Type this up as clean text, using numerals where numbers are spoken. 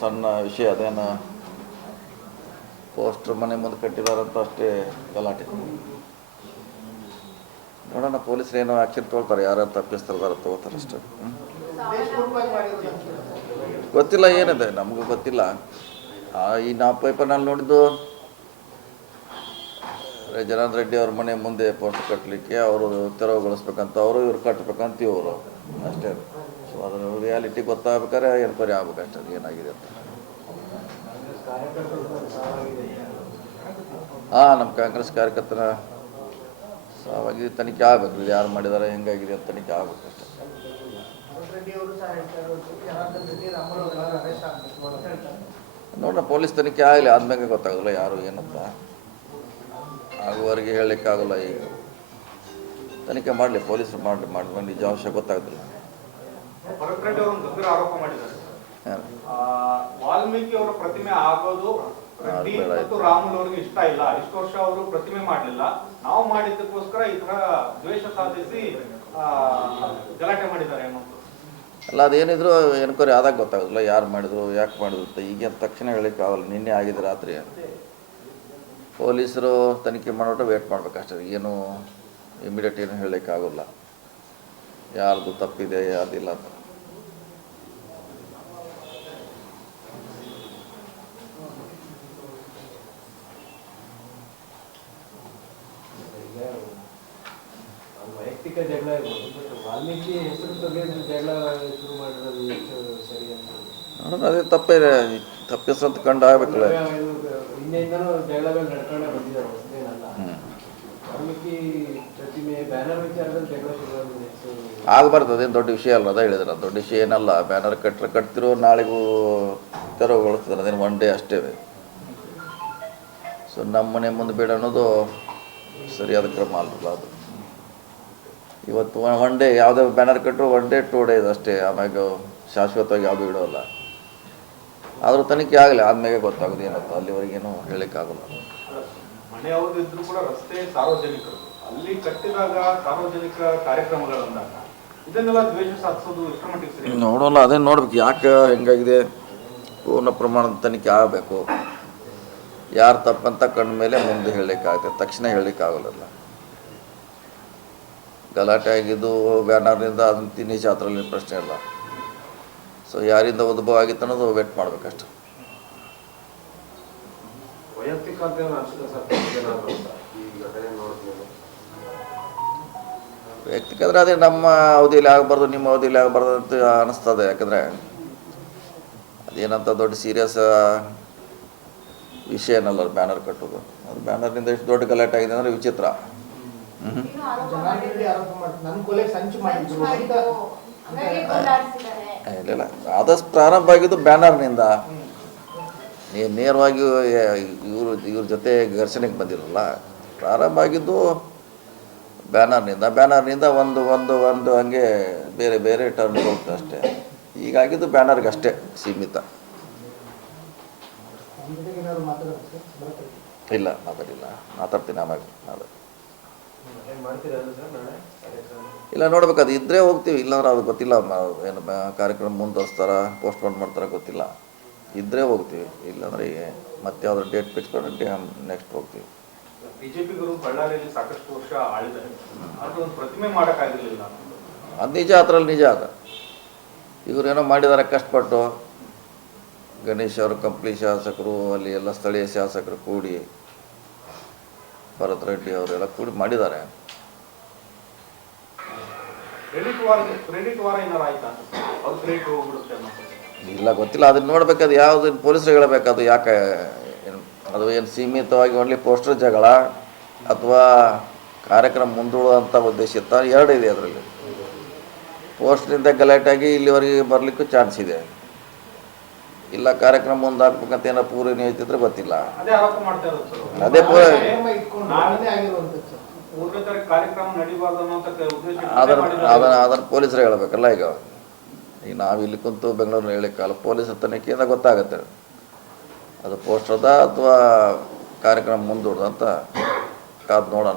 ಸಣ್ಣ ವಿಷಯ ಅದೇನು ಪೋಸ್ಟ್ರ್ ಮನೆ ಮುಂದೆ ಕಟ್ಟಿದಾರಂತ ಅಷ್ಟೇ ಗಲಾಟೆ. ನೋಡೋಣ ಪೊಲೀಸರು ಏನೋ ಆ್ಯಕ್ಷನ್ ತೊಗೊಳ್ತಾರೆ, ಯಾರು ತಪ್ಪಿಸ್ತಾರ ತೊಗೋತಾರೆ ಅಷ್ಟೇ. ಗೊತ್ತಿಲ್ಲ ಏನಿದೆ, ನಮಗೂ ಗೊತ್ತಿಲ್ಲ. ಈ ನಾವು ಪೇಪರ್ನಲ್ಲಿ ನೋಡಿದ್ದು ಜನಾರ್ದನ್ ರೆಡ್ಡಿ ಅವ್ರ ಮನೆ ಮುಂದೆ ಪೋಸ್ಟರ್ ಕಟ್ಟಲಿಕ್ಕೆ ಅವರು ತೆರವುಗೊಳಿಸ್ಬೇಕಂತ ಅವರು ಇವ್ರು ಕಟ್ಟಬೇಕಂತ ಇವರು ಅಷ್ಟೇ. ಸೊ ಅದನ್ನು ರಿಯಾಲಿಟಿ ಗೊತ್ತಾಗ್ಬೇಕಾದ್ರೆ ಎನ್ಕ್ವೈರಿ ಆಗ್ಬೇಕಷ್ಟೇ ಏನಾಗಿದೆ ಅಂತ. ನಮ್ಮ ಕಾಂಗ್ರೆಸ್ ಕಾರ್ಯಕರ್ತರ ಸಾವಾಗಿ ತನಿಖೆ ಆಗಬೇಕು, ಇದು ಯಾರು ಮಾಡಿದ್ದಾರೆ ಹೆಂಗಾಗಿದೆ ಅಂತ ತನಿಖೆ ಆಗಬೇಕಷ್ಟೆ. ನೋಡೋಣ, ಪೊಲೀಸ್ ತನಿಖೆ ಆಗಲಿ, ಆದ್ಮೇಲೆ ಗೊತ್ತಾಗೋದಿಲ್ಲ ಯಾರು ಏನಂತ. ಆಗುವವರೆಗೆ ಹೇಳಲಿಕ್ಕಾಗಲ್ಲ. ಈಗ ತನಿಖೆ ಮಾಡಲಿ, ಪೊಲೀಸರು ಮಾಡಿ ನಿಜಾಂಶ ಗೊತ್ತಾಗೋದಿಲ್ಲ. ವಾಲ್ಮೀಕಿ ಅವರ ಪ್ರತಿಮೆ ಆಗೋದು ರಾಮುಲು ಅವರಿಗೆ ಇಷ್ಟ ಇಲ್ಲ. ಇಷ್ಟು ವರ್ಷ ಅವರು ಪ್ರತಿಮೆ ಮಾಡಲಿಲ್ಲ, ನಾವು ಮಾಡಿದ್ದಕ್ಕೋಸ್ಕರ ಈ ತರ ದ್ವೇಷ ಸಾಧಿಸಿ ಗಲಾಟೆ ಮಾಡಿದ್ದಾರೆ ಅನ್ನೋದು. ಅಲ್ಲ, ಅದೇನಿದ್ರು ಎನ್ಕ್ವೈರಿ ಆದಾಗ ಗೊತ್ತಾಗೋದಿಲ್ಲ ಯಾರು ಮಾಡಿದ್ರು ಯಾಕೆ ಮಾಡಿದ್ರು ಅಂತ. ಈಗ ತಕ್ಷಣ ಹೇಳಲಿಕ್ಕಾಗಲ್ಲ. ನಿನ್ನೆ ಆಗಿದೆ ರಾತ್ರಿ. ಪೊಲೀಸರು ತನಿಖೆ ಮಾಡೋಟ ವೇಟ್ ಮಾಡ್ಬೇಕಷ್ಟೇ. ಏನು ಇಮಿಡಿಯೇಟ್ ಏನು ಹೇಳಲಿಕ್ಕಾಗೋಲ್ಲ ಯಾರ್ದು ತಪ್ಪಿದೆ ಯಾರ್ದಿಲ್ಲ ಅಂತ. ವೈಯಕ್ತಿಕ ಜಗಳ ವಾಲ್ಮೀಕಿ ಹೆಸರು ಜಗಳ ಶುರು ಮಾಡಿರೋದು ಸರಿ ಅಂತ ನೋಡೋಣ, ಅದೇ ತಪ್ಪಿಸಂತ ಕಂಡು ಆಗಬೇಕಲ್ಲ. ಹಿಂದೆಯಿಂದನೂ ಜಗಳಗಳು ನಡ್ಕೊಂಡೇ ಬಂದಿದ್ದಾರೆ, ಹೊಸದೇನಲ್ಲ. ವಾಲ್ಮೀಕಿ ಪ್ರತಿಮೆ ಬ್ಯಾನರ್ ವಿಚಾರದಲ್ಲಿ ಜಗಳ ಶುರು ಆಗಬಾರ್ದು, ಅದೇನು ದೊಡ್ಡ ವಿಷಯ ಅಲ್ಲ. ಅದ ಹೇಳಿದ್ರೆ ದೊಡ್ಡ ವಿಷಯ ಏನಲ್ಲ. ಬ್ಯಾನರ್ ಕಟ್ತಿರೋ ನಾಳೆಗೂ ತೆರವುಗೊಳಿಸ್ತಾರೆ, ಅದೇನು ಒನ್ ಡೇ ಅಷ್ಟೇ. ಸೊ ನಮ್ಮ ಮನೆ ಮುಂದೆ ಬೇಡ ಅನ್ನೋದು ಸರಿಯಾದ ಕ್ರಮ ಅಲ್ಲ ಅದು. ಇವತ್ತು ಒನ್ ಡೇ ಯಾವುದೇ ಬ್ಯಾನರ್ ಕಟ್ಟರು 1 day 2 days ಅಷ್ಟೇ, ಆಮ್ಯಾಗ ಶಾಶ್ವತವಾಗಿ ಯಾವುದೂ ಇಡೋಲ್ಲ. ಆದರೂ ತನಿಖೆ ಆಗಲಿ, ಆದ್ಮೇಲೆ ಗೊತ್ತಾಗೋದು ಏನಂತ. ಅಲ್ಲಿವರೆಗೇನು ಹೇಳಲಿಕ್ಕಾಗಲ್ಲ. ಮನೆಯವ್ರದ್ದು ಕೂಡ ರಸ್ತೆ ಸಾರ್ವಜನಿಕರು ಅಲ್ಲಿ ಕಟ್ಟಿದಾಗ ಸಾರ್ವಜನಿಕ ಕಾರ್ಯಕ್ರಮಗಳು ಅಂದಾಗ ಇದನ್ನೆಲ್ಲ ದ್ವೇಷ ಸಾಧಿಸೋದು ಎಷ್ಟರ ಮಟ್ಟಿಗೆ ಸರಿ? ನೋಡೋಲ್ಲ, ಅದೇ ನೋಡ್ಬೇಕು ಯಾಕೆ ಹೆಂಗಾಗಿದೆ. ಪೂರ್ಣ ಪ್ರಮಾಣದ ತನಿಖೆ ಆಗಬೇಕು. ಯಾರು ತಪ್ಪಂತ ಕಂಡ ಮೇಲೆ ಮುಂದೆ ಹೇಳಲಿಕ್ಕಾಗುತ್ತೆ, ತಕ್ಷಣ ಹೇಳಲಿಕ್ಕಾಗಲ್ಲ. ಗಲಾಟೆ ಆಗಿದ್ದು ಬ್ಯಾನರ್ನಿಂದ ಅದನ್ನು ನಿಜ, ಅದರಲ್ಲಿ ಪ್ರಶ್ನೆ ಇಲ್ಲ. ಸೊ ಯಾರಿಂದ ಉದ್ಭವ ಆಗಿತ್ತು ಅನ್ನೋದು ವೇಟ್ ಮಾಡ್ಬೇಕಷ್ಟೆ. ವೈಯಕ್ತಿಕ ಅಂದರೆ ಅದೇ ನಮ್ಮ ಅವಧಿಯಲ್ಲಿ ಆಗಬಾರ್ದು ನಿಮ್ಮ ಅವಧಿಯಲ್ಲಿ ಆಗಬಾರ್ದು ಅಂತ ಅನ್ನಿಸ್ತದೆ. ಯಾಕಂದರೆ ಅದೇನಂತ ದೊಡ್ಡ ಸೀರಿಯಸ್ ವಿಷಯ ಏನಲ್ಲ ಬ್ಯಾನರ್ ಕಟ್ಟೋದು. ಅದು ಬ್ಯಾನರ್ನಿಂದ ಎಷ್ಟು ದೊಡ್ಡ ಗಲಾಟೆ ಆಗಿದೆ ಅಂದರೆ ವಿಚಿತ್ರ. ಇಲ್ಲ, ಆದಷ್ಟು ಪ್ರಾರಂಭ ಆಗಿದ್ದು ಬ್ಯಾನರ್ನಿಂದ. ನೇರವಾಗಿ ಇವ್ರ ಜೊತೆ ಘರ್ಷಣೆಗೆ ಬಂದಿರಲ್ಲ. ಪ್ರಾರಂಭ ಆಗಿದ್ದು ಬ್ಯಾನರ್ನಿಂದ ಒಂದು ಒಂದು ಒಂದು ಹಂಗೆ ಬೇರೆ ಬೇರೆ ಟರ್ನ್ ಹೋಗ್ತದೆ ಅಷ್ಟೇ. ಹೀಗಾಗಿದ್ದು ಬ್ಯಾನರ್ಗೆ ಅಷ್ಟೇ ಸೀಮಿತ. ಇಲ್ಲ, ಮಾತಾಡ್ತೀನಿ ಆಮೇಲೆ. ಇಲ್ಲ, ನೋಡ್ಬೇಕು. ಅದು ಇದ್ದರೆ ಹೋಗ್ತೀವಿ, ಇಲ್ಲಾಂದ್ರೆ ಅದು ಗೊತ್ತಿಲ್ಲ. ಏನು ಕಾರ್ಯಕ್ರಮ ಮುಂದುವರಿಸ್ತಾರ ಪೋಸ್ಟ್ಪೋನ್ ಮಾಡ್ತಾರ ಗೊತ್ತಿಲ್ಲ. ಇದ್ದರೆ ಹೋಗ್ತೀವಿ, ಇಲ್ಲಾಂದ್ರೆ ಮತ್ತೆ ಯಾವ್ದಾರು ಡೇಟ್ ಫಿಕ್ಸ್ ಮಾಡಿ ನೆಕ್ಸ್ಟ್ ಹೋಗ್ತೀವಿ. ಬಿಜೆಪಿಗರು ಬಳ್ಳಾರಿಯಲ್ಲಿ ಸಾಕಷ್ಟು ವರ್ಷ ಆಳಿದ್ದಾರೆ, ಅದು ಒಂದು ಪ್ರತಿಮೆ ಮಾಡೋಕ್ಕಾಗಿರಲಿಲ್ಲ. ಅದು ನಿಜ, ಅದರಲ್ಲಿ ನಿಜ. ಅದು ಇವರೇನೋ ಮಾಡಿದ್ದಾರೆ ಕಷ್ಟಪಟ್ಟು. ಗಣೇಶ್ ಅವರು ಕಂಪ್ಲಿ ಶಾಸಕರು, ಅಲ್ಲಿ ಎಲ್ಲ ಸ್ಥಳೀಯ ಶಾಸಕರು ಕೂಡಿ, ಭರತ್ ರೆಡ್ಡಿ ಅವರೆಲ್ಲ ಕೂಡಿ ಮಾಡಿದ್ದಾರೆ. ಇಲ್ಲ, ಗೊತ್ತಿಲ್ಲ. ಅದನ್ನ ನೋಡ್ಬೇಕಾದ್ರೆ ಯಾವುದು ಪೊಲೀಸರು ಹೇಳಬೇಕದು. ಯಾಕೆ ಅದು ಏನು ಸೀಮಿತವಾಗಿ ಓನ್ಲಿ ಪೋಸ್ಟರ್ ಜಗಳ ಅಥವಾ ಕಾರ್ಯಕ್ರಮ ಮುಂದೂಡುವಂಥ ಉದ್ದೇಶ ಇತ್ತ? 2 ಇದೆ ಅದರಲ್ಲಿ. ಪೋಸ್ಟ್ನಿಂದ ಗಲಾಟೆಯಾಗಿ ಇಲ್ಲಿವರೆಗೆ ಬರಲಿಕ್ಕೂ ಚಾನ್ಸ್ ಇದೆ. ಇಲ್ಲ ಕಾರ್ಯಕ್ರಮ ಮುಂದಾಕ್ಬೇಕಂತ ಏನೋ ಪೂರ್ವ ನಿಯೋಜಿಸಿದ್ರೆ ಗೊತ್ತಿಲ್ಲ. ಅದೇ ಅದನ್ನು ಪೊಲೀಸರು ಹೇಳಬೇಕಲ್ಲ. ಈಗ ನಾವು ಇಲ್ಲಿ ಕುಂತು ಬೆಂಗಳೂರಿನ ಹೇಳಿಕ್ಕಲ್ಲ, ಪೊಲೀಸರ ತನಿಖೆಯಿಂದ ಗೊತ್ತಾಗುತ್ತೆ ಅದು ಪೋಸ್ಟರ್ದ ಅಥವಾ ಕಾರ್ಯಕ್ರಮ ಮುಂದೂಡ್ದ ಅಂತ ಕಾದು ನೋಡೋಣ.